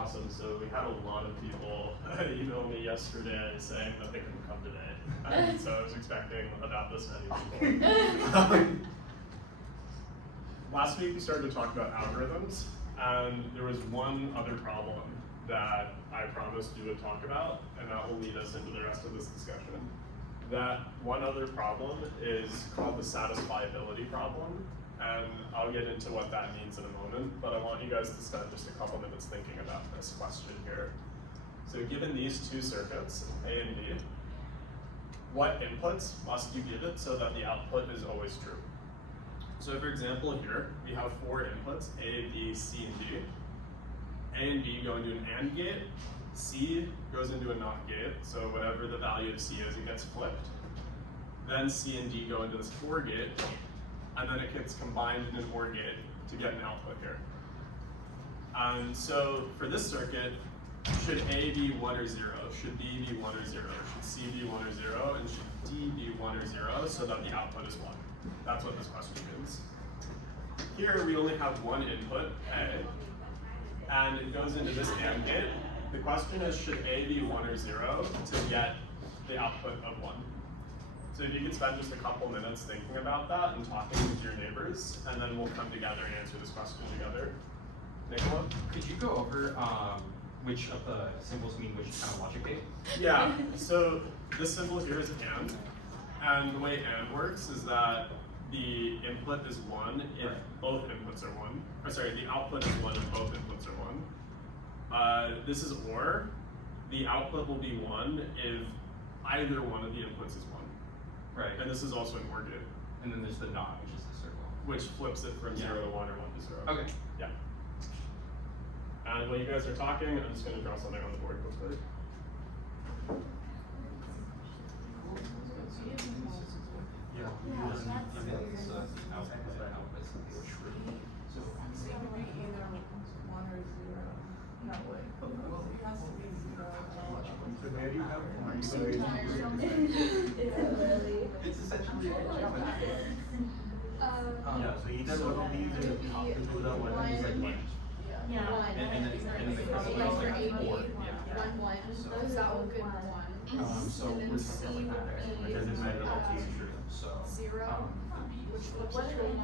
Awesome. So we had a lot of people email me yesterday saying that they couldn't come today. And so I was expecting about this many people. Last week we started to talk about algorithms, and there was one other problem that I promised you would talk about, and that will lead us into the rest of this discussion. That one other problem is called the satisfiability problem, and I'll get into what that means in a moment, but I want you guys to spend just a couple minutes thinking about this question here. So given these two circuits, A and B, what inputs must you give it so that the output is always true? So for example here, we have four inputs, A, B, C, and D. A and B go into an AND gate, C goes into a NOT gate, so whatever the value of C is, it gets flipped. Then C and D go into this OR gate, and then it gets combined in an OR gate to get an output here. So for this circuit, should A be 1 or 0? Should B be 1 or 0? Should C be 1 or 0? And should D be 1 or 0 so that the output is 1? That's what this question is. Here we only have one input, A, and it goes into this AND gate. The question is, should A be 1 or 0 to get the output of 1? So if you could spend just a couple minutes thinking about that and talking with your neighbors, and then we'll come together and answer this question together. Nicola? Could you go over which of the symbols mean which kind of logic gate? Yeah, so this symbol here is and the way AND works is that the input is 1 if both inputs are 1. Or sorry, the output is 1 if both inputs are 1. This is OR. The output will be 1 if either one of the inputs is 1. Right. And this is also an OR gate. And then there's the NOT, which is the circle. Which flips it from 0 to 1 or 1 to 0. Okay. Yeah. And while you guys are talking, I'm just going to draw something on the board quickly. It's essentially so either one of these is up to the one is like 1. and then the cross is like 4. So that will good 1. So And then we're C talking would about that. be Does it matter All what is is true. So 0, which flips What it are to they 1.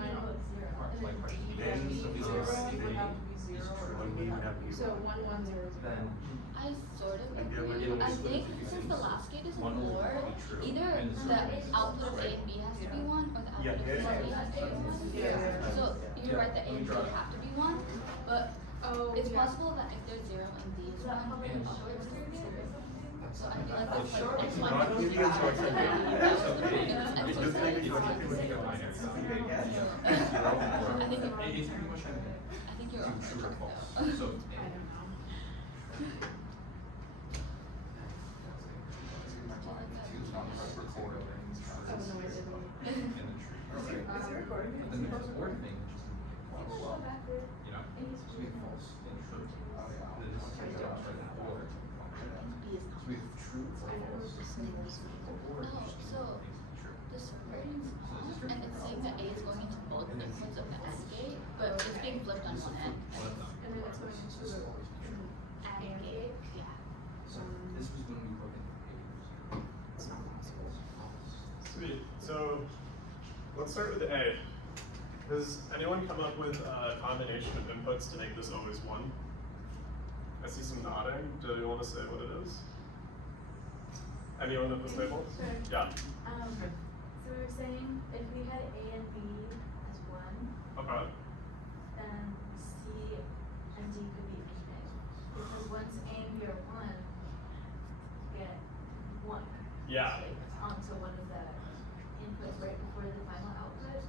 And then D Then would be 0. one will have to be So 1, 1, 0, 0. then I sort of And agree. they're I like- think since the last gate is One will 4, be true, either and the the circle is output of A right. and B has to be 1, or the output Yeah, of C and D has to be 1. Yeah. So you're right, the A and B Let me draw it. have to be 1, but Oh, it's yeah. possible that if there's 0 and B is 1, And- upwards. So I feel like that's It's short. It's not giving you a choice. That was the point. It looks like you it's don't have to think of binary. I think It's pretty much I think you're on true or track false. though. So I don't know. Oh, no, I didn't. But then there's this OR thing, which is false. You know? So we have false and true. And then this is like OR. So we have true or false. Or Oh, so true. this works, So this is true. and it's saying that A is going into both inputs of the AND gate, but it's being flipped on one end. One of them. And then it's going into the AND gate, yeah. So this was when we broke into pairs. it's not possible. Sweet. So let's start with A. Has anyone come up with a combination of inputs to make this always 1? I see some nodding. Do you want to say what it is? Anyone at this table? Sure. Yeah. So we were saying if we had A and B as 1, Okay. then C and D could be anything. Because once A and B are 1, you get 1. Yeah. Onto one of the inputs right before the final output.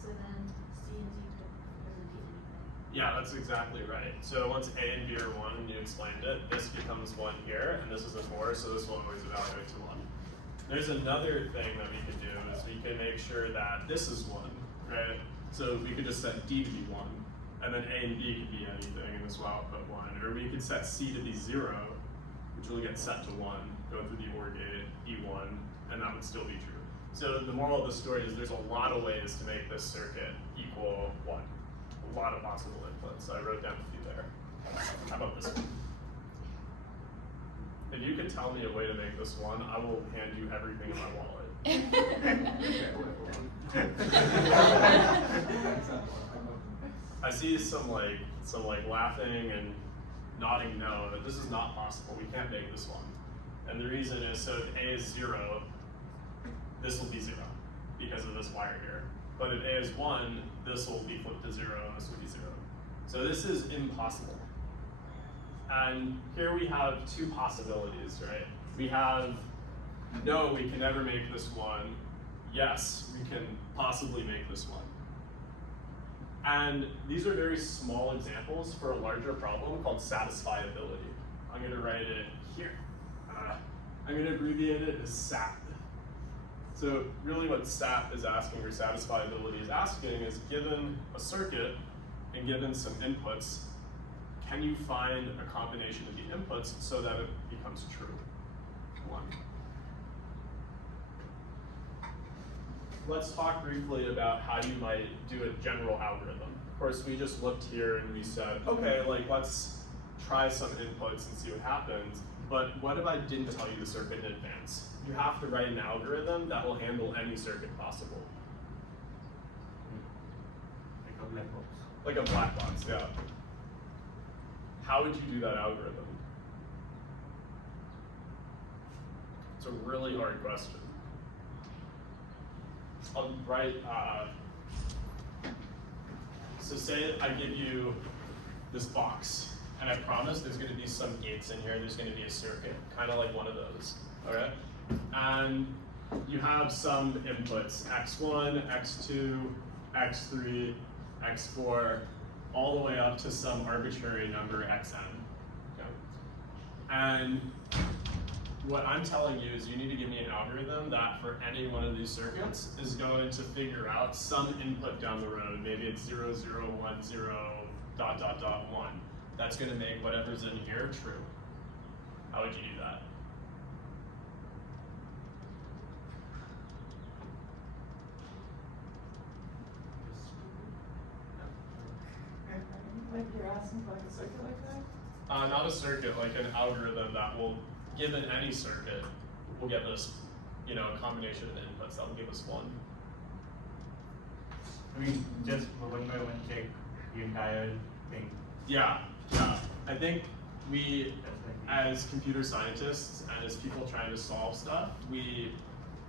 So then C and D could really be anything. Yeah, that's exactly right. So once A and B are 1 and you explained it, this becomes 1 here, and this is a 4, so this will always evaluate to 1. There's another thing that we could do is we could make sure that this is 1, right? So we could just set D to be 1, and then A and B could be anything, and this will output 1. Or we could set C to be 0, which will get set to 1, go through the OR gate, E1, and that would still be true. So the moral of the story is there's a lot of ways to make this circuit equal 1. A lot of possible inputs. So I wrote down a few there. How about this one? If you could tell me a way to make this one, I will hand you everything in my wallet. I see some laughing and nodding no, that this is not possible. We can't make this one. And the reason is, so if A is 0, this will be 0 because of this wire here. But if A is 1, this will be flipped to 0 and this will be 0. So this is impossible. And here we have two possibilities, right? We have, no, we can never make this one. Yes, we can possibly make this one. And these are very small examples for a larger problem called satisfiability. I'm gonna write it here. I'm gonna abbreviate it as SAT. So really what SAT is asking, or satisfiability is asking, is given a circuit and given some inputs, can you find a combination of the inputs so that it becomes true? 1. Let's talk briefly about how you might do a general algorithm. Of course, we just looked here and we said, okay, let's try some inputs and see what happens. But what if I didn't tell you the circuit in advance? You have to write an algorithm that will handle any circuit possible. Like a black box. Like a black box, yeah. How would you do that algorithm? It's a really hard question. I'll write, so say I give you this box, and I promise there's gonna be some gates in here, there's gonna be a circuit, kind of like one of those, okay? And you have some inputs, x1, x2, x3, x4, all the way up to some arbitrary number xn, okay? And what I'm telling you is you need to give me an algorithm that for any one of these circuits is going to figure out some input down the road. Maybe it's 0, 0, 1, 0, ... 1. That's going to make whatever's in here true. How would you do that? Like you're asking for like a circuit like that? Not a circuit, like an algorithm that will, given any circuit, will get this, a combination of inputs that will give us 1. I mean, just one by one check the entire thing. Yeah. I think we, as computer scientists and as people trying to solve stuff, we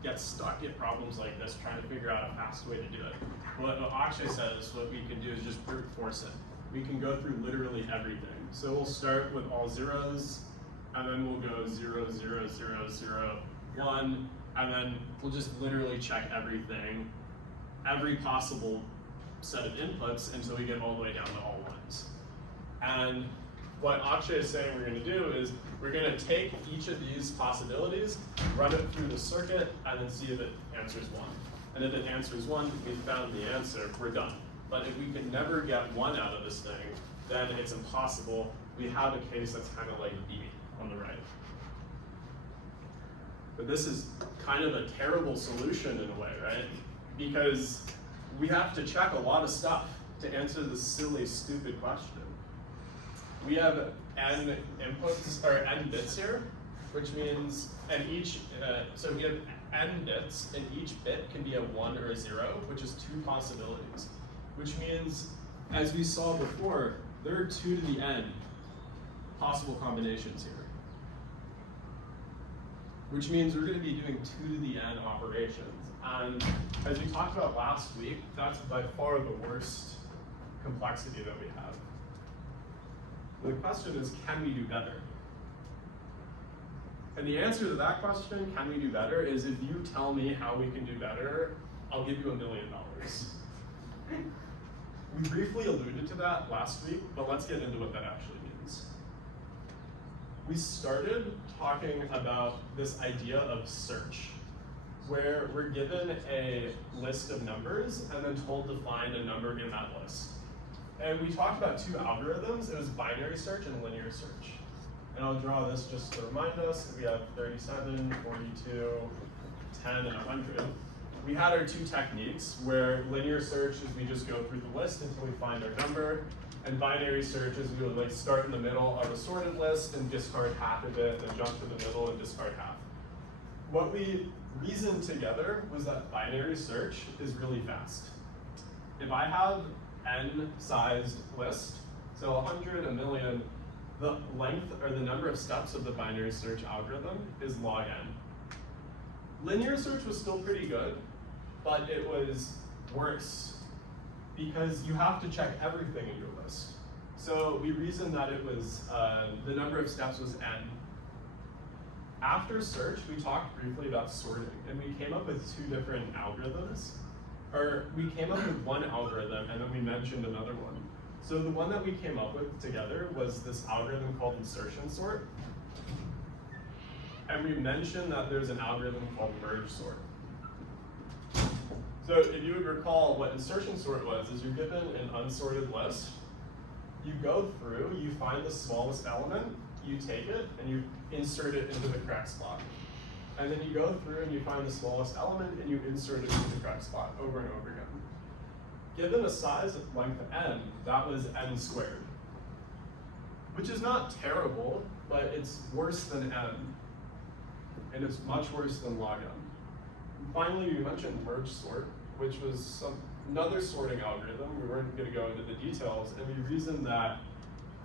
get stuck at problems like this trying to figure out a fast way to do it. What Akshay says, what we can do is just brute force it. We can go through literally everything. So we'll start with all zeros, and then we'll go 0, 0, 0, 0, 1, and then we'll just literally check everything, every possible set of inputs until we get all the way down to all 1s. And what Akshay is saying we're going to do is we're going to take each of these possibilities, run it through the circuit, and then see if it answers 1. And if it answers 1, we found the answer, we're done. But if we can never get 1 out of this thing, then it's impossible. We have a case that's kind of like B on the right. But this is kind of a terrible solution in a way, right? Because we have to check a lot of stuff to answer this silly, stupid question. We have n inputs, or n bits here, which means, and each, so we have n bits, and each bit can be a 1 or a 0, which is 2 possibilities. Which means, as we saw before, there are 2 to the n possible combinations here. Which means we're going to be doing 2 to the n operations. And as we talked about last week, that's by far the worst complexity that we have. The question is, can we do better? And the answer to that question, can we do better, is if you tell me how we can do better, I'll give you $1 million. We briefly alluded to that last week, but let's get into what that actually means. We started talking about this idea of search, where we're given a list of numbers and then told to find a number in that list. And we talked about 2 algorithms. It was binary search and linear search. And I'll draw this just to remind us. We have 37, 42, 10, and 100. We had our 2 techniques where linear search is we just go through the list until we find our number. And binary search is we would like start in the middle of a sorted list and discard half of it, then jump to the middle and discard half. What we reasoned together was that binary search is really fast. If I have n-sized list, so 100, a million, the length or the number of steps of the binary search algorithm is log n. Linear search was still pretty good, but it was worse because you have to check everything in your list. So we reasoned that it was, the number of steps was n. After search, we talked briefly about sorting, and we came up with two different algorithms. Or we came up with one algorithm, and then we mentioned another one. So the one that we came up with together was this algorithm called insertion sort. And we mentioned that there's an algorithm called merge sort. So if you would recall, what insertion sort was, is you're given an unsorted list, you go through, you find the smallest element, you take it, and you insert it into the correct spot. And then you go through and you find the smallest element, and you insert it into the correct spot over and over again. Given a size of length n, that was n squared, which is not terrible, but it's worse than n, and it's much worse than log n. And finally, we mentioned merge sort, which was another sorting algorithm. We weren't going to go into the details, and we reasoned that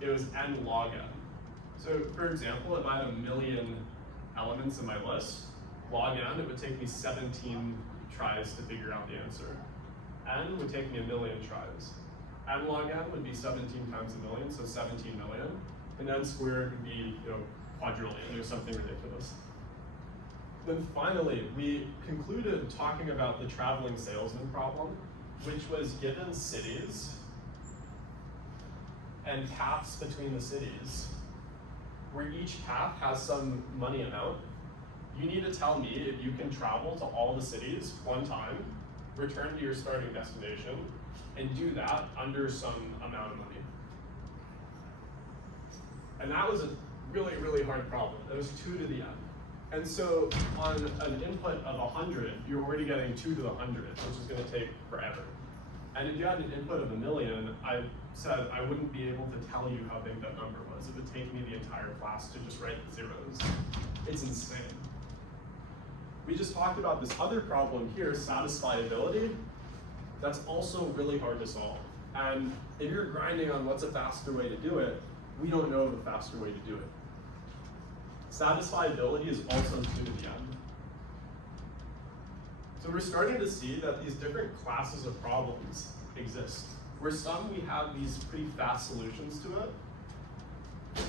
it was n log n. So for example, if I had 1 million elements in my list, log n, it would take me 17 tries to figure out the answer. N would take me 1 million tries. N log n would be 17 times 1 million, so 17 million. And n squared would be, quadrillion or something ridiculous. Then finally, we concluded talking about the traveling salesman problem, which was given cities and paths between the cities, where each path has some money amount. You need to tell me if you can travel to all the cities one time, return to your starting destination, and do that under some amount of money. And that was a really, really hard problem. It was 2 to the n. And so on an input of 100, you're already getting 2 to the 100, which is going to take forever. And if you had an input of 1 million, I said I wouldn't be able to tell you how big that number was. It would take me the entire class to just write the zeros. It's insane. We just talked about this other problem here, satisfiability. That's also really hard to solve. And if you're grinding on what's a faster way to do it, we don't know the faster way to do it. Satisfiability is also 2 to the n. So we're starting to see that these different classes of problems exist, where some we have these pretty fast solutions to it.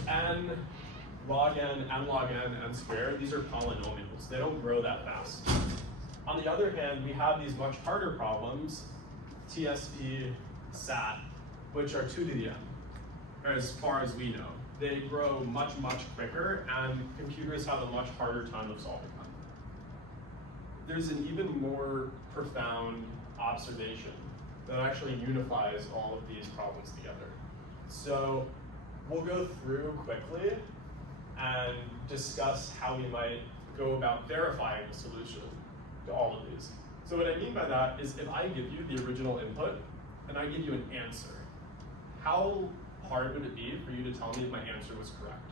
N log n, n log n, n squared, these are polynomials. They don't grow that fast. On the other hand, we have these much harder problems, TSP, SAT, which are 2 to the n, as far as we know. They grow much, much quicker, and computers have a much harder time of solving them. There's an even more profound observation that actually unifies all of these problems together. So we'll go through quickly and discuss how we might go about verifying the solution to all of these. So what I mean by that is if I give you the original input and I give you an answer, how hard would it be for you to tell me if my answer was correct?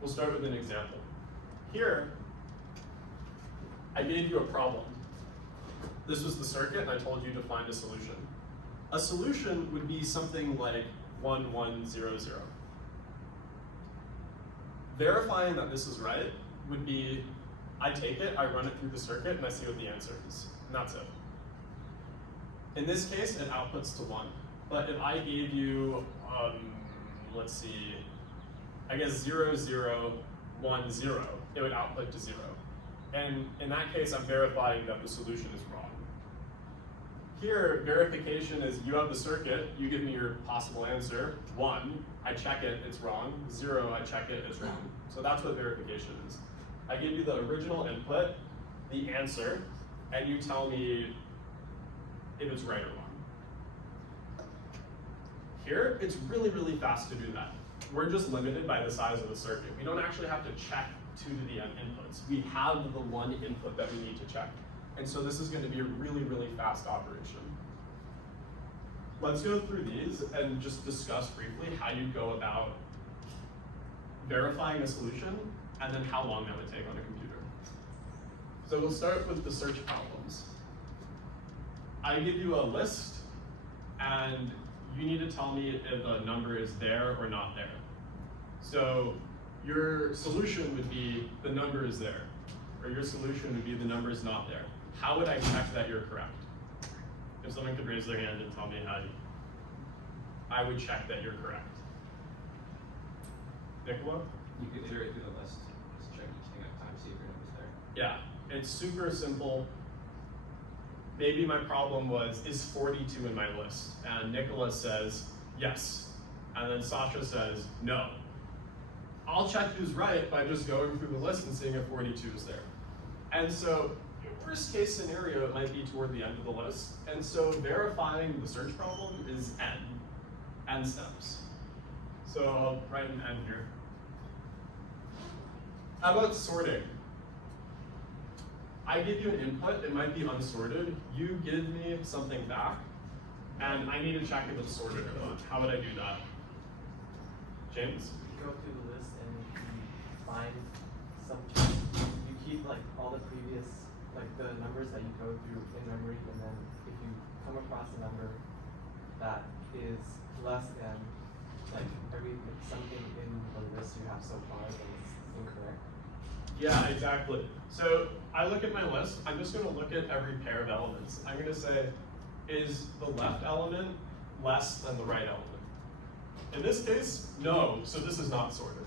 We'll start with an example. Here, I gave you a problem. This was the circuit, and I told you to find a solution. A solution would be something like 1, 1, 0, 0. Verifying that this is right would be, I take it, I run it through the circuit, and I see what the answer is, and that's it. In this case, it outputs to 1. But if I gave you, let's see, I guess 0, 0, 1, 0, it would output to 0. And in that case, I'm verifying that the solution is wrong. Here, verification is you have the circuit, you give me your possible answer, 1, I check it, it's wrong, 0, I check it, it's wrong. So that's what verification is. I give you the original input, the answer, and you tell me if it's right or wrong. Here, it's really, really fast to do that. We're just limited by the size of the circuit. We don't actually have to check 2 to the n inputs. We have the one input that we need to check. And so this is going to be a really, really fast operation. let's go through these and just discuss briefly how you go about verifying a solution and then how long that would take on a computer. So we'll start with the search problems. I give you a list, and you need to tell me if a number is there or not there. So your solution would be the number is there, or your solution would be the number is not there. How would I check that you're correct? If someone could raise their hand and tell me how I would check that you're correct. Nicola? You could iterate through the list, just check each thing at a time, see if your number's there. Yeah, it's super simple. Maybe my problem was, is 42 in my list? And Nicola says, yes. And then Sasha says, no. I'll check who's right by just going through the list and seeing if 42 is there. And so, worst case scenario, it might be toward the end of the list. And so verifying the search problem is n steps. So I'll write an n here. How about sorting? I give you an input, it might be unsorted. You give me something back, and I need to check if it's sorted or not. How would I do that? James? You go through the list and you find some, you keep like all the previous, like the numbers that you go through in memory, and then if you come across a number that is less than like something in the list you have so far that is incorrect. Yeah, exactly. So I look at my list, I'm just gonna look at every pair of elements. I'm gonna say, is the left element less than the right element? In this case, no, so this is not sorted.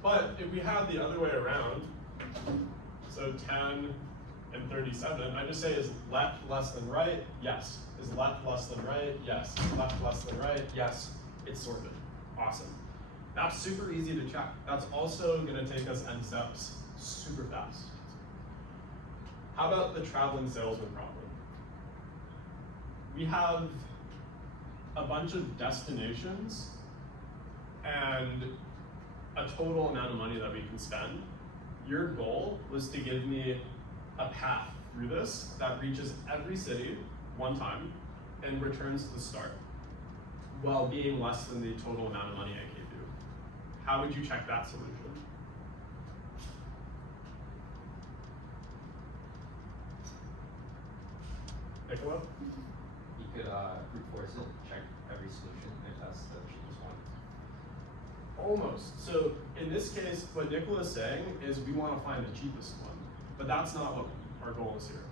But if we have the other way around, so 10 and 37, I just say, is left less than right? Yes. Is left less than right? Yes. Is left less than right? Yes. It's sorted. Awesome. That's super easy to check. That's also gonna take us n steps super fast. How about the traveling salesman problem? We have a bunch of destinations and a total amount of money that we can spend. Your goal was to give me a path through this that reaches every city one time and returns to the start while being less than the total amount of money I gave you. How would you check that solution? Nicola? You could brute force it, check every solution if that's the cheapest one. Almost. So in this case, what Nicola is saying is we want to find the cheapest one, but that's not what our goal is here.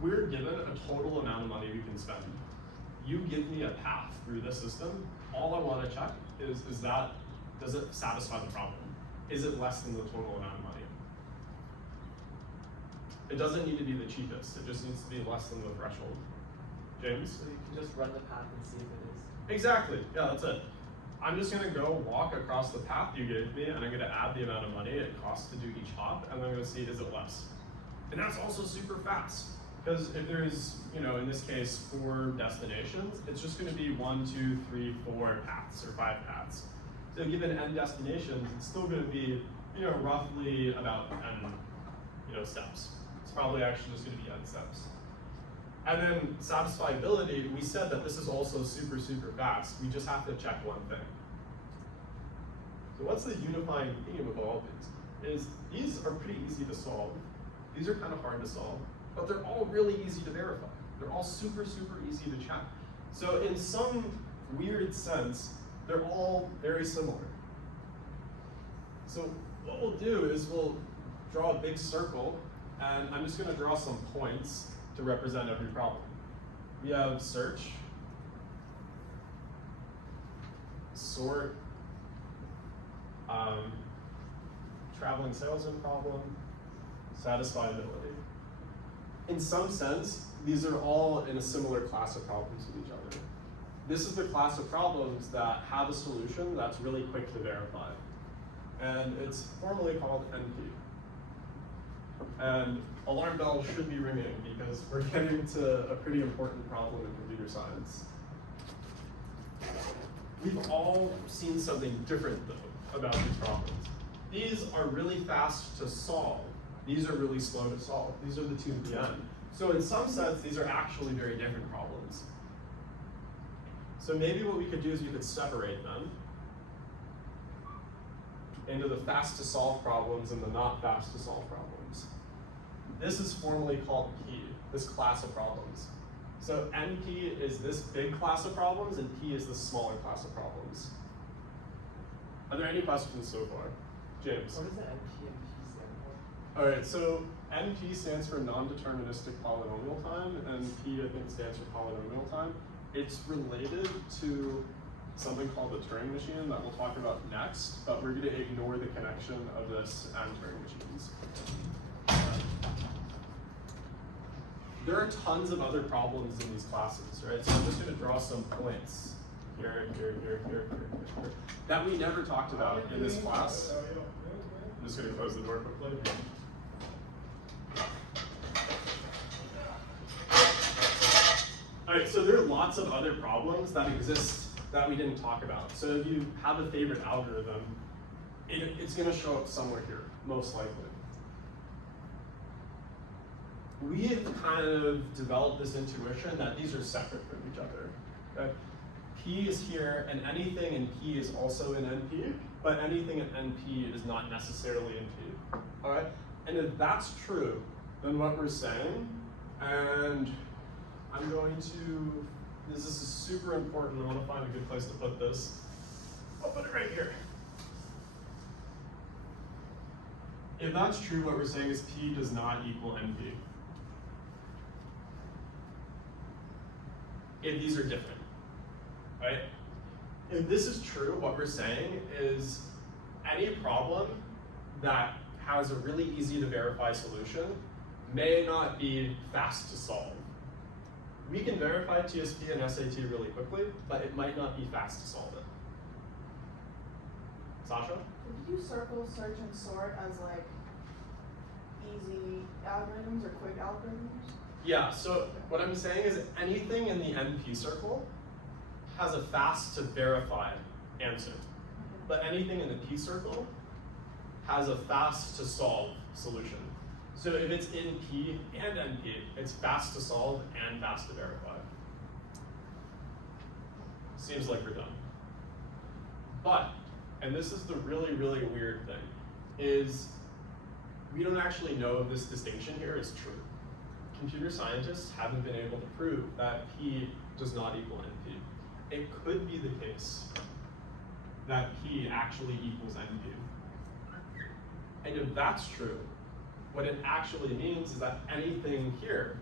We're given a total amount of money we can spend. You give me a path through this system. All I want to check is that, does it satisfy the problem? Is it less than the total amount of money? It doesn't need to be the cheapest. It just needs to be less than the threshold. James? So you can just run the path and see if it is. Exactly. Yeah, that's it. I'm just gonna go walk across the path you gave me, and I'm gonna add the amount of money it costs to do each hop, and then I'm gonna see, is it less? And that's also super fast, because if there's, in this case, 4 destinations, it's just gonna be 1, 2, 3, 4 paths, or 5 paths. So given n destinations, it's still gonna be, roughly about n, steps. It's probably actually just gonna be n steps. And then satisfiability, we said that this is also super, super fast. We just have to check one thing. So what's the unifying theme of all of these? Is these are pretty easy to solve. These are kind of hard to solve, but they're all really easy to verify. They're all super, super easy to check. So in some weird sense, they're all very similar. So what we'll do is we'll draw a big circle, and I'm just gonna draw some points to represent every problem. We have search, sort, traveling salesman problem, satisfiability. In some sense, these are all in a similar class of problems with each other. This is the class of problems that have a solution that's really quick to verify. And it's formally called NP. And alarm bells should be ringing because we're getting to a pretty important problem in computer science. We've all seen something different though about these problems. These are really fast to solve. These are really slow to solve. These are the 2 to the n. So in some sense, these are actually very different problems. So maybe what we could do is we could separate them into the fast to solve problems and the not fast to solve problems. This is formally called P, this class of problems. So NP is this big class of problems and P is this smaller class of problems. Are there any questions so far? James? What does the NP and P stand for? All right, so NP stands for non-deterministic polynomial time, and P I think stands for polynomial time. It's related to something called the Turing Machine that we'll talk about next, but we're gonna ignore the connection of this and Turing machines. There are tons of other problems in these classes, right? So I'm just gonna draw some points here, that we never talked about in this class. I'm just gonna close the door quickly. All right, so there are lots of other problems that exist that we didn't talk about. So if you have a favorite algorithm, it's gonna show up somewhere here, most likely. We've kind of developed this intuition that these are separate from each other. Okay? P is here, and anything in P is also in NP, but anything in NP is not necessarily in P. All right? And if that's true, then what we're saying, and I'm going to, this is super important, I want to find a good place to put this. I'll put it right here. If that's true, what we're saying is P does not equal NP. If these are different, right? If this is true, what we're saying is any problem that has a really easy to verify solution may not be fast to solve. We can verify TSP and SAT really quickly, but it might not be fast to solve it. Sasha? Did you circle, search, and sort as like easy algorithms or quick algorithms? Yeah, so what I'm saying is anything in the NP circle has a fast to verify answer. But anything in the P circle has a fast to solve solution. So if it's in P and NP, it's fast to solve and fast to verify. Seems like we're done. But, and this is the really, really weird thing, is we don't actually know if this distinction here is true. Computer scientists haven't been able to prove that P does not equal NP. It could be the case that P actually equals NP. And if that's true, what it actually means is that anything here,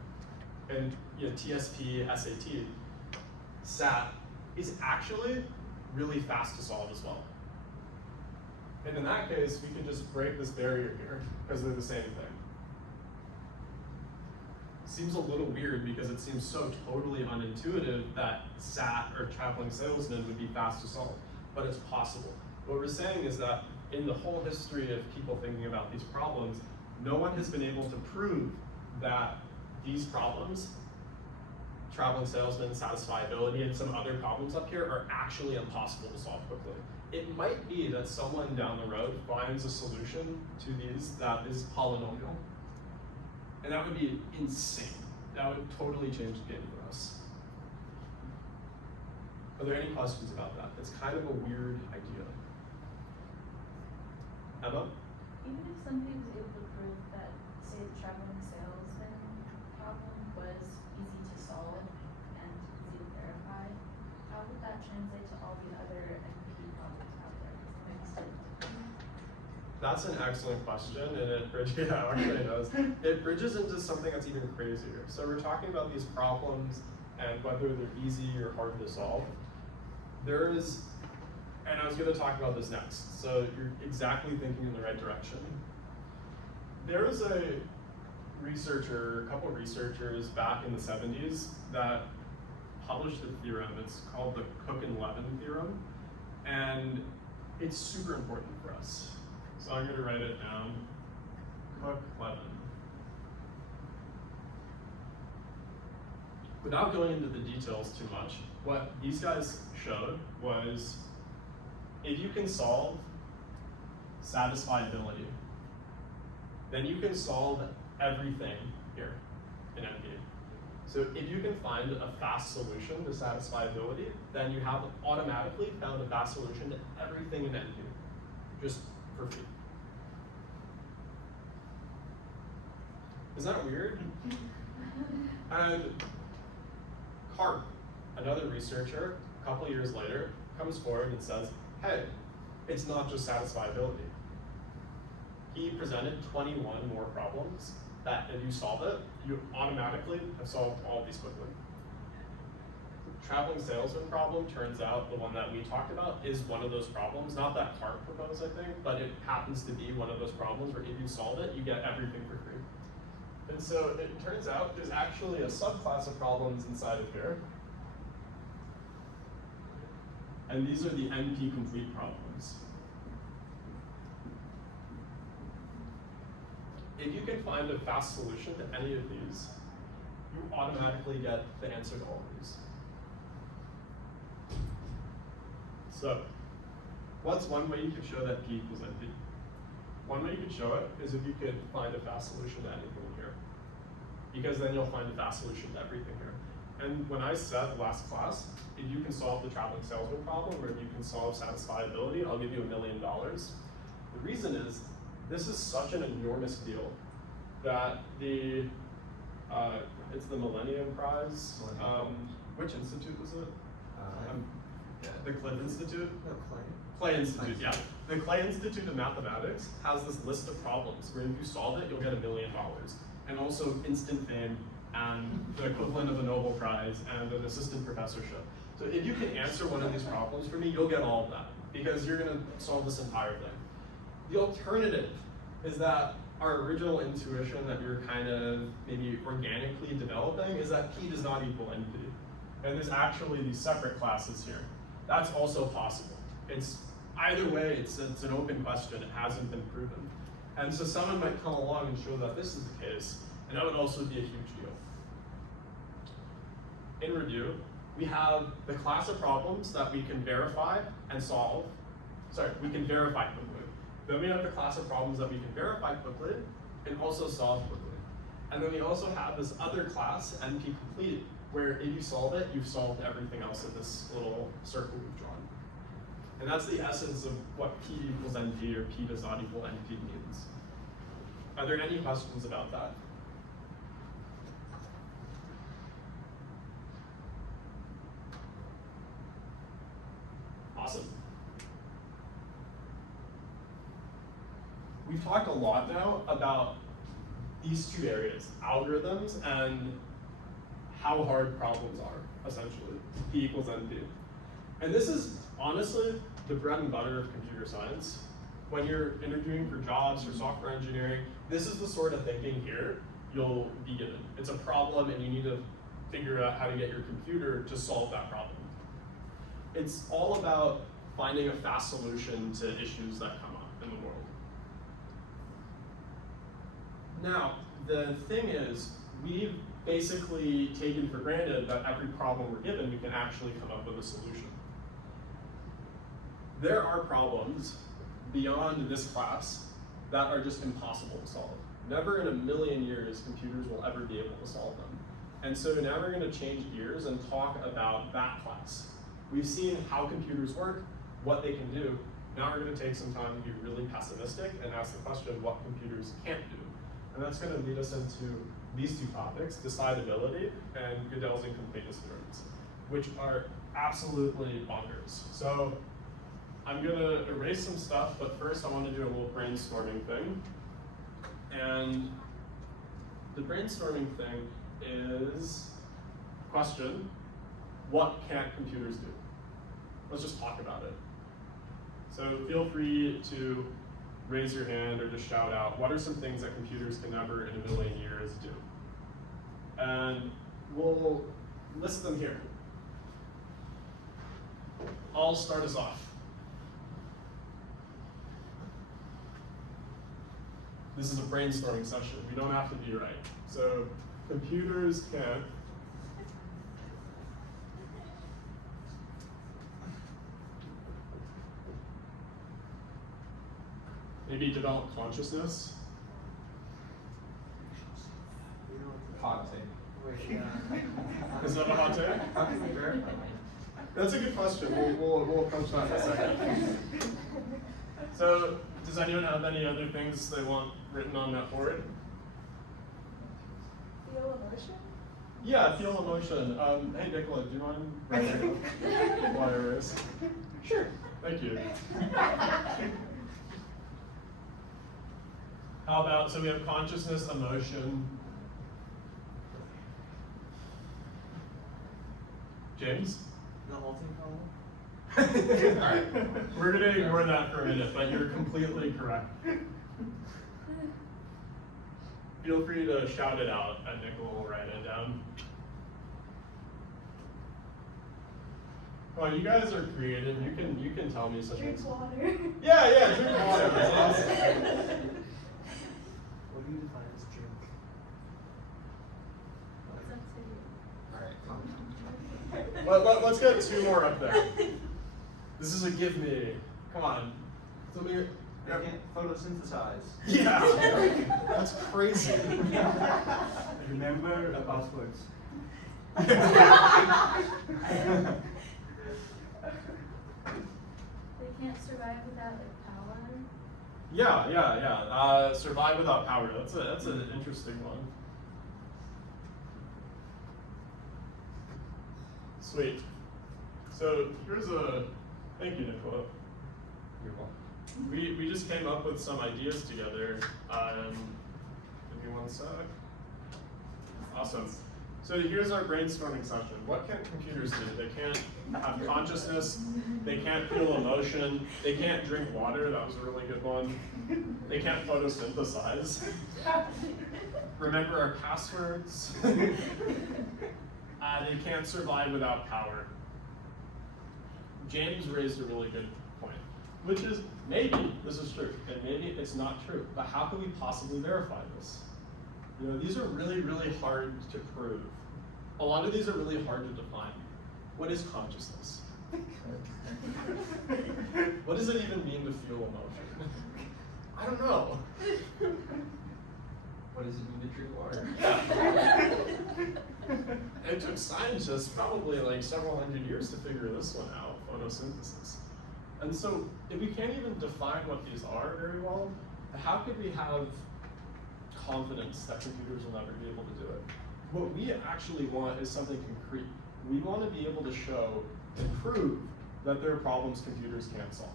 and TSP, SAT, SAT, is actually really fast to solve as well. And in that case, we can just break this barrier here, because they're the same thing. Seems a little weird because it seems so totally unintuitive that SAT or traveling salesman would be fast to solve, but it's possible. What we're saying is that in the whole history of people thinking about these problems, no one has been able to prove that these problems, traveling salesman, satisfiability, and some other problems up here are actually impossible to solve quickly. It might be that someone down the road finds a solution to these that is polynomial. And that would be insane. That would totally change the game for us. Are there any questions about that? It's kind of a weird idea. Emma? Even if somebody was able to prove that, say, the traveling salesman problem was easy to solve and easy to verify, how would that translate to all the other NP problems out there? That's an excellent question, and it bridges, yeah, actually it does. It bridges into something that's even crazier. So we're talking about these problems and whether they're easy or hard to solve. There is, and I was going to talk about this next, so you're exactly thinking in the right direction. There was a researcher, a couple of researchers back in the 70s that published a theorem. It's called the Cook and Levin theorem, and it's super important for us. So I'm going to write it down. Cook-Levin. Without going into the details too much, what these guys showed was if you can solve satisfiability, then you can solve everything here in NP. So if you can find a fast solution to satisfiability, then you have automatically found a fast solution to everything in NP, just for free. Is that weird? And Karp, another researcher, a couple years later, comes forward and says, hey, it's not just satisfiability. He presented 21 more problems that if you solve it, you automatically have solved all of these quickly. Traveling salesman problem, turns out the one that we talked about is one of those problems. Not that Karp proposed, I think, but it happens to be one of those problems where if you solve it, you get everything for free. And so it turns out there's actually a subclass of problems inside of here. And these are the NP complete problems. If you can find a fast solution to any of these, you automatically get the answer to all of these. So, what's one way you could show that P equals NP? One way you could show it is if you could find a fast solution to anything here. Because then you'll find a fast solution to everything here. And when I said last class, if you can solve the traveling salesman problem, or if you can solve satisfiability, I'll give you $1 million. The reason is, this is such an enormous deal that the, it's the Millennium Prize. Which institute was it? The Cliff Institute? No, Clay. Clay Institute, yeah. The Clay Institute of Mathematics has this list of problems where if you solve it, you'll get $1 million. And also instant fame and the equivalent of a Nobel Prize and an assistant professorship. So if you can answer one of these problems for me, you'll get all of that because you're gonna solve this entire thing. The alternative is that our original intuition that you're kind of maybe organically developing is that P does not equal NP. And there's actually these separate classes here. That's also possible. It's either way, it's an open question. It hasn't been proven. And so someone might come along and show that this is the case, and that would also be a huge deal. In review, we have the class of problems that we can verify and solve. Sorry, we can verify quickly. Then we have the class of problems that we can verify quickly and also solve quickly. And then we also have this other class, NP complete, where if you solve it, you've solved everything else in this little circle we've drawn. And that's the essence of what P equals NP or P does not equal NP means. Are there any questions about that? Awesome. We've talked a lot now about these two areas, algorithms and how hard problems are, essentially, P equals NP. And this is honestly the bread and butter of computer science. When you're interviewing for jobs or software engineering, this is the sort of thinking here you'll be given. It's a problem and you need to figure out how to get your computer to solve that problem. It's all about finding a fast solution to issues that come up in the world. Now, the thing is, we've basically taken for granted that every problem we're given, we can actually come up with a solution. There are problems beyond this class that are just impossible to solve. Never in a million years computers will ever be able to solve them. And so now we're going to change gears and talk about that class. We've seen how computers work, what they can do. Now we're going to take some time to be really pessimistic and ask the question what computers can't do. And that's going to lead us into these two topics, decidability and Gödel's incompleteness theorems, which are absolutely bonkers. So I'm going to erase some stuff, but first I want to do a little brainstorming thing. And the brainstorming thing is question, what can't computers do? Let's just talk about it. So feel free to raise your hand or just shout out, what are some things that computers can never in a million years do? And we'll list them here. I'll start us off. This is a brainstorming session. We don't have to be right. So computers can maybe develop consciousness. You know what? Hot take. Wait, Is that a hot take? How can we verify? That's a good question. We'll approach that in a second. So, does anyone have any other things they want written on that board? Feel emotion? Yeah, feel emotion. Hey Nicola, do you mind writing what it is? Sure. Thank you. How about, so we have consciousness, emotion. James? The halting problem? Alright, we're gonna ignore that for a minute, but you're completely correct. Feel free to shout it out, and Nicola will write it down. Well, you guys are creative. You can tell me some Drink things. water. Yeah, drink water. That's awesome. What do you define as drink? Alright, Let's get two more up there. This is a give me. Come on. They can't photosynthesize. Yeah. That's crazy. Remember the passwords. They can't survive without like power. Yeah. Survive without power. That's an interesting one. Sweet. So here's a thank you, Nicola. You're welcome. We just came up with some ideas together. Give me one sec. Awesome. So here's our brainstorming session. What can computers do? They can't have consciousness. They can't feel emotion. They can't drink water. That was a really good one. They can't photosynthesize. Remember our passwords. They can't survive without power. James raised a really good point, which is maybe this is true, and maybe it's not true. But how can we possibly verify this? You know, these are really, really hard to prove. A lot of these are really hard to define. What is consciousness? What does it even mean to feel emotion? I don't know. What does it mean to drink water? It took scientists probably like several hundred years to figure this one out, photosynthesis. And so if we can't even define what these are very well, how could we have confidence that computers will never be able to do it? What we actually want is something concrete. We want to be able to show and prove that there are problems computers can't solve.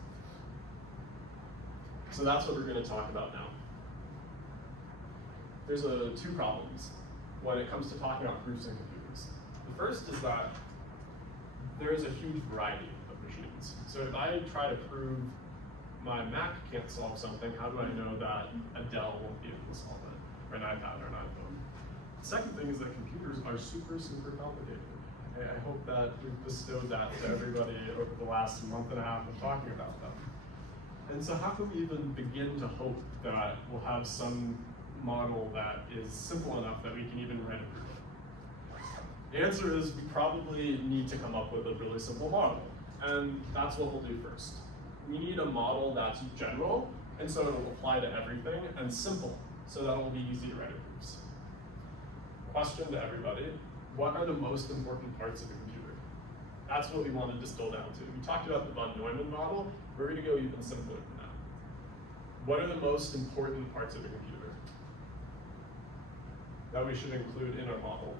So that's what we're going to talk about now. There's two problems when it comes to talking about proofs in computers. The first is that there is a huge variety of machines. So if I try to prove my Mac can't solve something, how do I know that a Dell won't be able to solve it, or an iPad or an iPhone? The second thing is that computers are super, super complicated. I hope that we've bestowed that to everybody over the last month and a half of talking about them. And so how can we even begin to hope that we'll have some model that is simple enough that we can even write a proof? The answer is we probably need to come up with a really simple model. And that's what we'll do first. We need a model that's general, and so it'll apply to everything, and simple, so that it'll be easy to write proofs. Question to everybody, what are the most important parts of a computer? That's what we want to distill down to. We talked about the von Neumann model, we're going to go even simpler than that. What are the most important parts of a computer that we should include in our model?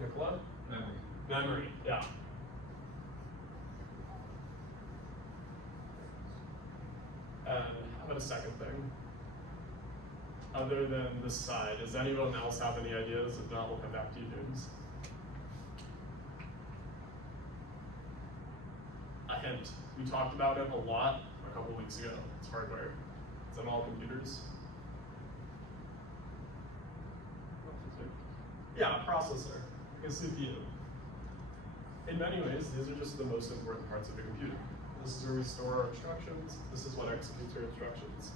Nicola? Memory. Memory, yeah. And how about a second thing? Other than this side, does anyone else have any ideas? If not, we'll come back to you, James. A hint. We talked about it a lot a couple weeks ago. It's hardware. It's on all computers. Yeah, a processor, like a CPU. In many ways, these are just the most important parts of a computer. This is where we store our instructions. This is what executes our instructions.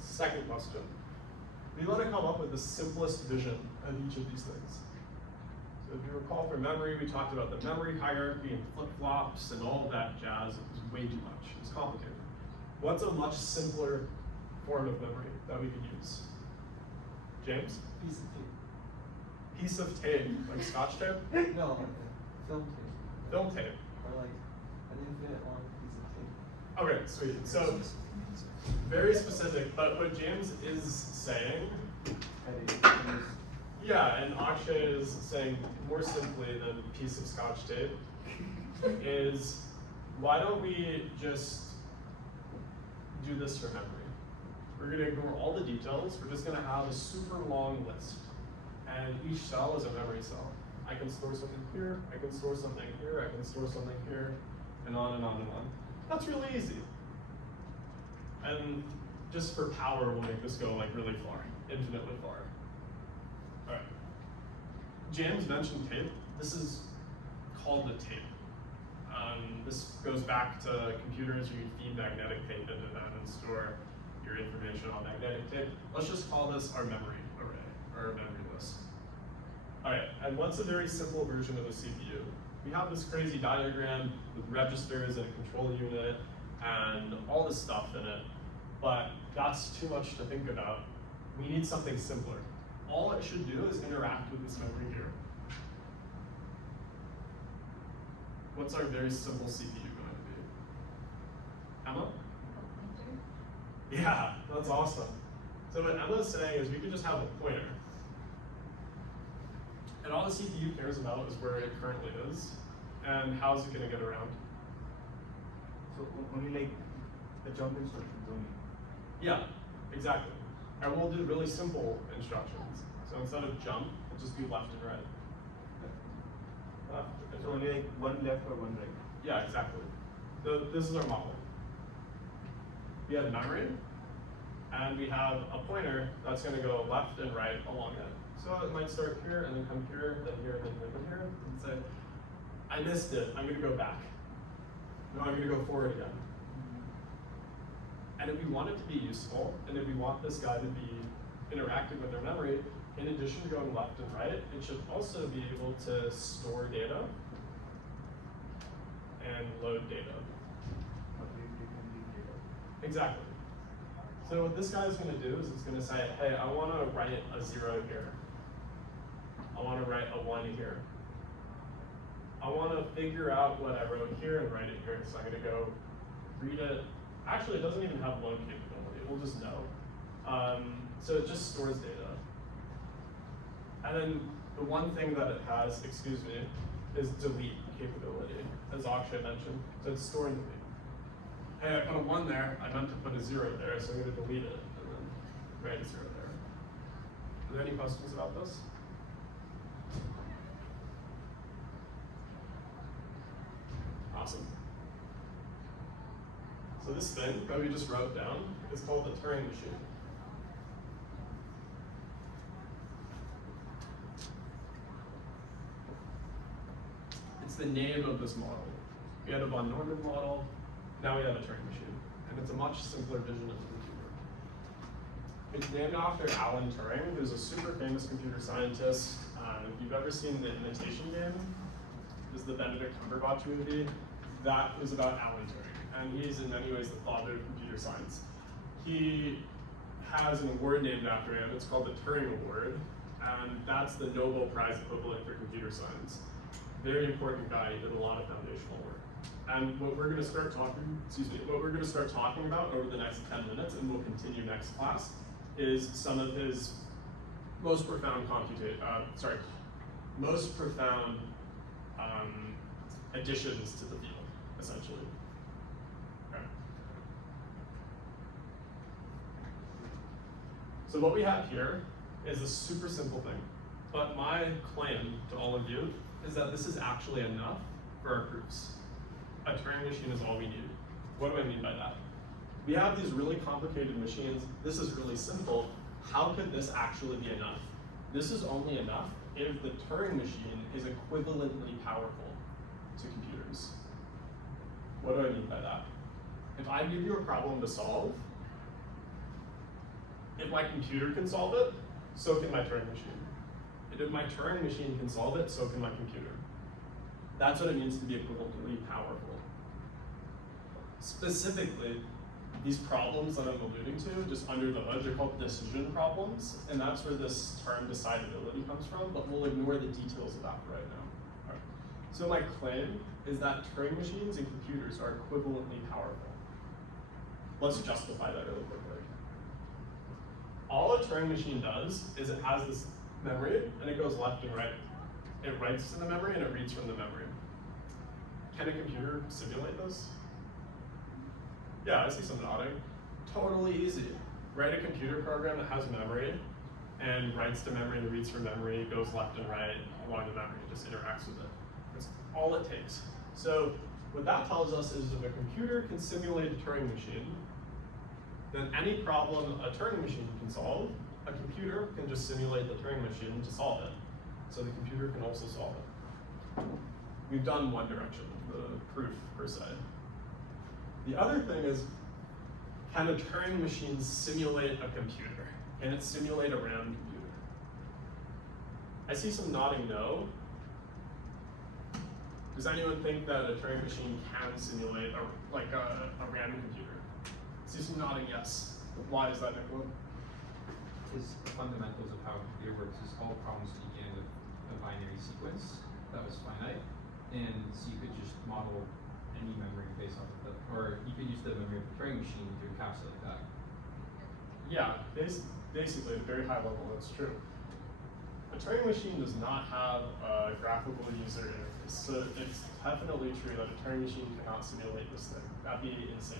Second question. We want to come up with the simplest vision of each of these things. So if you recall from memory, we talked about the memory hierarchy and flip-flops and all of that jazz. It was way too much. It was complicated. What's a much simpler form of memory that we could use? James? Piece of tape. piece of tape, like Scotch tape? No, film tape. Film tape. Or like an infinite long piece of tape. Okay, sweet. So, very specific, but what James is saying, yeah, and Akshay is saying more simply than piece of Scotch tape, is why don't we just do this for memory? We're gonna ignore all the details, we're just gonna have a super long list. And each cell is a memory cell. I can store something here, I can store something here, I can store something here, and on and on and on. That's really easy. And just for power, we'll make this go like really far, infinitely far. All right. James mentioned tape. This is called a tape. This goes back to computers. You can feed magnetic tape into them and store your information on magnetic tape. Let's just call this our memory array, or memory list. All right, and what's a very simple version of a CPU? We have this crazy diagram with registers and a control unit and all this stuff in it, but that's too much to think about. We need something simpler. All it should do is interact with this memory here. What's our very simple CPU going to be? Emma? Yeah, that's awesome. So what Emma's saying is we could just have a pointer. And all the CPU cares about is where it currently is, and how's it going to get around. So only like the jump instructions only. Yeah, exactly. And we'll do really simple instructions. So instead of jump, it'll just be left and right. Left and So right. only like one left or one right. Yeah, exactly. This is our model. We have memory, and we have a pointer that's going to go left and right along it. So it might start here, and then come here, then here, then here, then here, and say, I missed it, I'm going to go back. No, I'm going to go forward again. And if we want it to be useful, and if we want this guy to be interacting with our memory, in addition to going left and right, it should also be able to store data and load data. Exactly. So what this guy is going to do is it's going to say, hey, I want to write a 0 here. I want to write a 1 here. I want to figure out what I wrote here and write it here. So I'm going to go read it. Actually, it doesn't even have load capability. We'll just know. So it just stores data. And then the one thing that it has, excuse me, is delete capability, as Akshay mentioned. So it's store and delete. Hey, I put a 1 there, I meant to put a 0 there, so I'm going to delete it and then write a 0 there. Are there any questions about this? Awesome. So this thing that we just wrote down is called the Turing Machine. It's the name of this model. We had a von Neumann model, now we have a Turing Machine. And it's a much simpler vision of the computer. It's named after Alan Turing, who's a super famous computer scientist. If you've ever seen The Imitation Game, this is the Benedict Cumberbatch movie, that was about Alan Turing. And he's in many ways the father of computer science. He has an award named after him, it's called the Turing Award, and that's the Nobel Prize equivalent for computer science. Very important guy, he did a lot of foundational work. And what we're going to start talking about over the next 10 minutes, and we'll continue next class, is some of his most profound additions to the field, essentially. Okay. So what we have here is a super simple thing, but my claim to all of you is that this is actually enough for our proofs. A Turing machine is all we need. What do I mean by that? We have these really complicated machines. This is really simple. How could this actually be enough? This is only enough if the Turing machine is equivalently powerful to computers. What do I mean by that? If I give you a problem to solve, if my computer can solve it, so can my Turing machine. And if my Turing machine can solve it, so can my computer. That's what it means to be equivalently powerful. Specifically, these problems that I'm alluding to, just under the hood, they're called decision problems, and that's where this term decidability comes from, but we'll ignore the details of that for right now. All right. So my claim is that Turing machines and computers are equivalently powerful. Let's justify that really quickly. All a Turing machine does is it has this memory, and it goes left and right. It writes to the memory, and it reads from the memory. Can a computer simulate this? Yeah, I see some nodding. Totally easy. Write a computer program that has memory, and writes to memory and reads from memory, goes left and right along the memory, and just interacts with it. That's all it takes. So what that tells us is if a computer can simulate a Turing machine, then any problem a Turing machine can solve, a computer can just simulate the Turing machine to solve it. So the computer can also solve it. We've done one direction, the proof per se. The other thing is, can a Turing machine simulate a computer? Can it simulate a random computer? I see some nodding no. Does anyone think that a Turing machine can simulate a random computer? I see some nodding yes. Why is that, Nicola? Because the fundamentals of how a computer works is all problems began with a binary sequence that was finite, and so you could just model any memory based off of or you could use the memory of the Turing machine to encapsulate that. Yeah, basically at a very high level, that's true. A Turing machine does not have a graphical user interface, so it's definitely true that a Turing machine cannot simulate this thing. That'd be insane.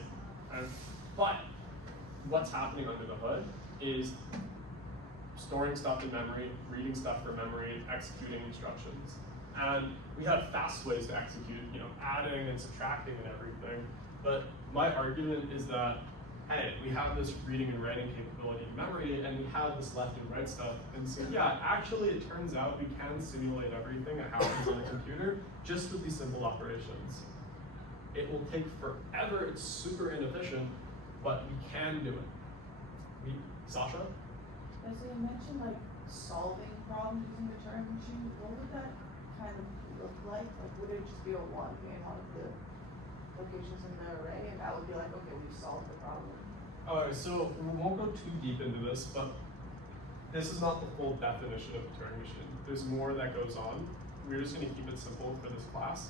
Right? But what's happening under the hood is storing stuff in memory, reading stuff from memory, executing instructions. And we have fast ways to execute, adding and subtracting and everything. But my argument is that, hey, we have this reading and writing capability in memory, and we have this left and right stuff. And so, yeah, actually, it turns out we can simulate everything that happens on a computer just with these simple operations. It will take forever. It's super inefficient, but we can do it. Sasha? So you mentioned like solving problems using the Turing machine. What would that kind of look like? Like, would it just be a 1 in one of the locations in the array, and that would be like, okay, we've solved the problem? Alright, so we won't go too deep into this, but this is not the full definition of a Turing machine. There's more that goes on. We're just going to keep it simple for this class.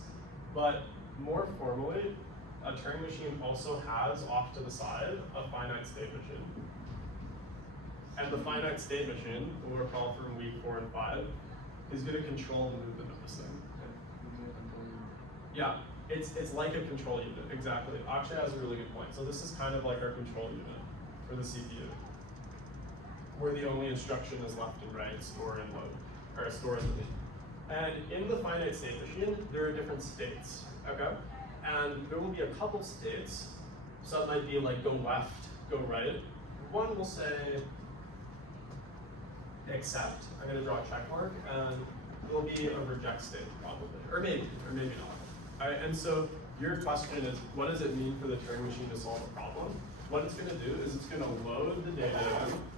But more formally, a Turing machine also has off to the side a finite state machine. And the finite state machine, we'll recall from week 4 and 5, is going to control the movement of this thing. Yeah, it's like a control unit, exactly. Akshay has a really good point. So this is kind of like our control unit for the CPU, where the only instruction is left and right, store and load, or store and delete. And in the finite state machine, there are different states, okay? And there will be a couple states. Some might be like go left, go right. One will say accept. I'm going to draw a check mark, and there'll be a reject state probably, or maybe not. All right, and so your question is, what does it mean for the Turing machine to solve a problem? What it's going to do is it's going to load the data,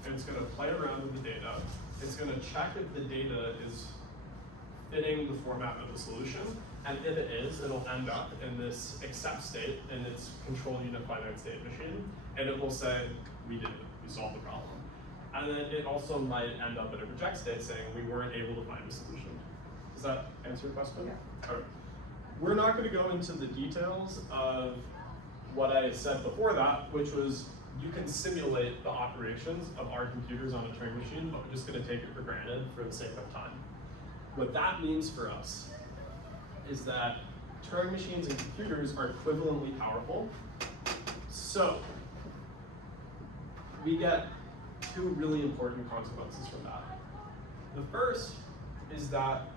and it's going to play around with the data. It's going to check if the data is fitting the format of the solution, and if it is, it'll end up in this accept state in its control unit finite state machine, and it will say, we did it, we solved the problem. And then it also might end up in a reject state saying we weren't able to find a solution. Does that answer your question? Yeah. All right. We're not going to go into the details of what I said before that, which was you can simulate the operations of our computers on a Turing machine, but we're just going to take it for granted for the sake of time. What that means for us is that Turing machines and computers are equivalently powerful. So we get two really important consequences from that. The first is that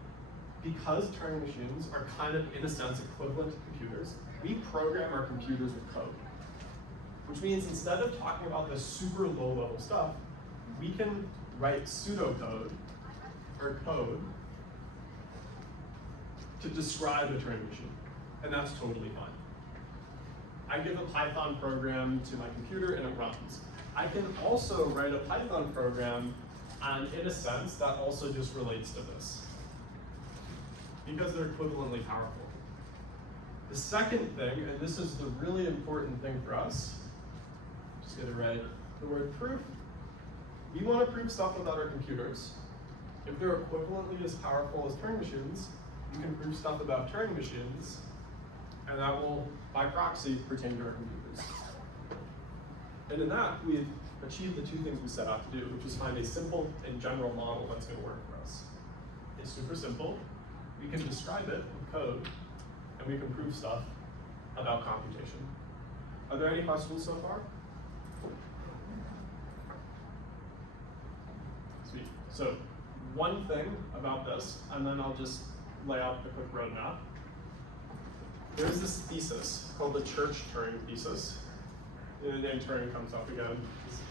because Turing machines are kind of, in a sense, equivalent to computers, we program our computers with code. Which means instead of talking about this super low-level stuff, we can write pseudocode, or code, to describe a Turing machine. And that's totally fine. I give a Python program to my computer and it runs. I can also write a Python program, and in a sense, that also just relates to this, because they're equivalently powerful. The second thing, and this is the really important thing for us, Just gonna write the word proof. We want to prove stuff about our computers. If they're equivalently as powerful as Turing machines, you can prove stuff about Turing machines, and that will, by proxy, pertain to our computers. And in that, we've achieved the two things we set out to do, which is find a simple and general model that's going to work for us. It's super simple. We can describe it with code, and we can prove stuff about computation. Are there any questions so far? Sweet. So one thing about this, and then I'll just lay out the quick roadmap. There's this thesis called the Church-Turing thesis. The name Turing comes up again.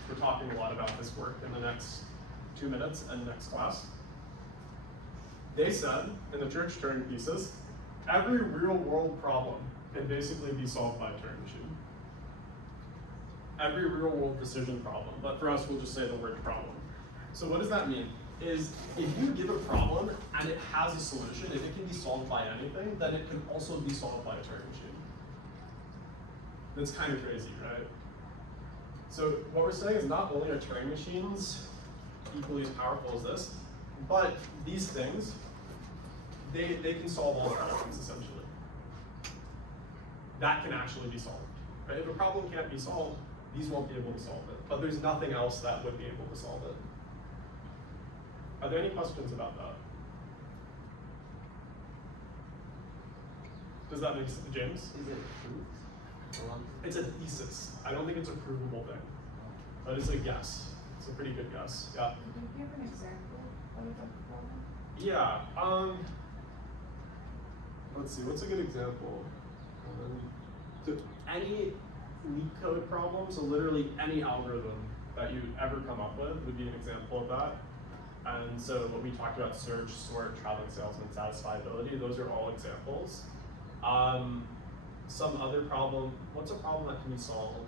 We're talking a lot about this work in the next 2 minutes and next class. They said in the Church-Turing thesis, every real-world problem can basically be solved by a Turing machine. Every real-world decision problem, but for us, we'll just say the word problem. So what does that mean? Is if you give a problem and it has a solution, if it can be solved by anything, then it can also be solved by a Turing machine. That's kind of crazy, right? So what we're saying is not only are Turing machines equally as powerful as this, but these things, they can solve all problems essentially. That can actually be solved, right? If a problem can't be solved, these won't be able to solve it, but there's nothing else that would be able to solve it. Are there any questions about that? Does that make sense, James? Is it proved? It's a thesis. I don't think it's a provable thing, but it's a guess. It's a pretty good guess. Yeah. Can you give an example of a problem? Yeah. Let's see. What's a good example? So any leak code problem, so literally any algorithm that you ever come up with would be an example of that. And so what we talked about, search, sort, traveling salesman, satisfiability, those are all examples. Some other problem, what's a problem that can be solved?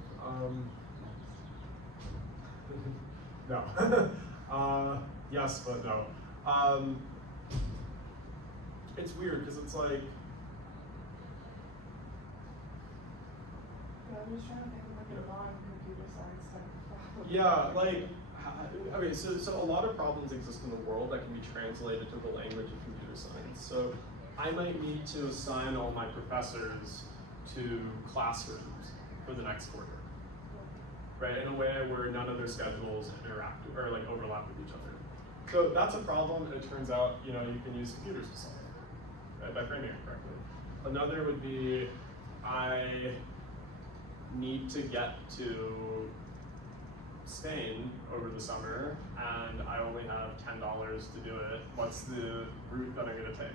No. Yes, but no. It's weird because it's like, Yeah, I'm just trying to think of like a non-computer science type of problem. yeah, like, okay, so a lot of problems exist in the world that can be translated to the language of computer science. So I might need to assign all my professors to classrooms for the next quarter, right? In a way where none of their schedules interact or like overlap with each other. So that's a problem, and it turns out, you know, you can use computers to solve it, right, by framing it correctly. Another would be, I need to get to Spain over the summer, and I only have $10 to do it. What's the route that I'm going to take?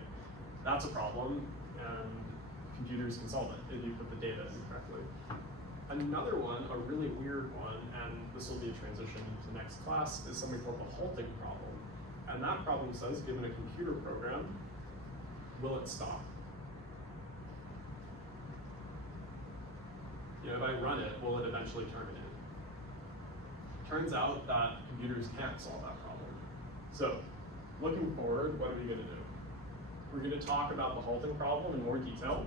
That's a problem, and computers can solve it if you put the data in correctly. Another one, a really weird one, and this will be a transition to next class, is something called the halting problem. And that problem says, given a computer program, will it stop? You know, if I run it, will it eventually terminate? Turns out that computers can't solve that problem. So, looking forward, what are we going to do? We're going to talk about the halting problem in more detail,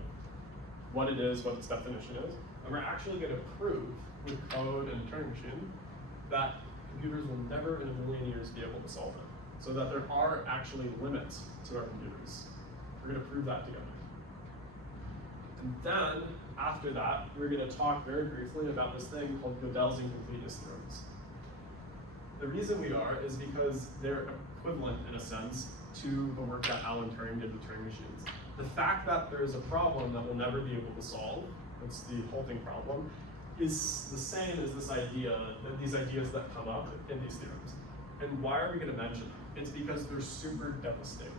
what it is, what its definition is, and we're actually going to prove with code and Turing Machine that computers will never in a million years be able to solve it, so that there are actually limits to our computers. We're going to prove that together. And then, after that, we're going to talk very briefly about this thing called Gödel's incompleteness theorems. The reason we are is because they're equivalent, in a sense, to the work that Alan Turing did with Turing machines. The fact that there is a problem that we'll never be able to solve, that's the halting problem, is the same as this idea, these ideas that come up in these theorems. And why are we going to mention them? It's because they're super devastating.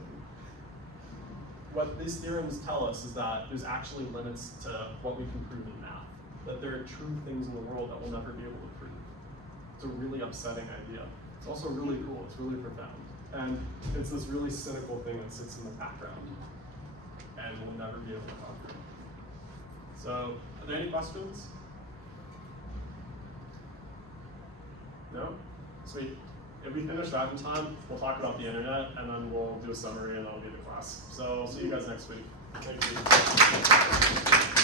What these theorems tell us is that there's actually limits to what we can prove in math, that there are true things in the world that we'll never be able to prove. It's a really upsetting idea. It's also really cool, it's really profound. And it's this really cynical thing that sits in the background and we'll never be able to conquer. So, are there any questions? No? Sweet. If we finish that in time, we'll talk about the internet and then we'll do a summary and that'll be the class. So, I'll see you guys next week. Thank you.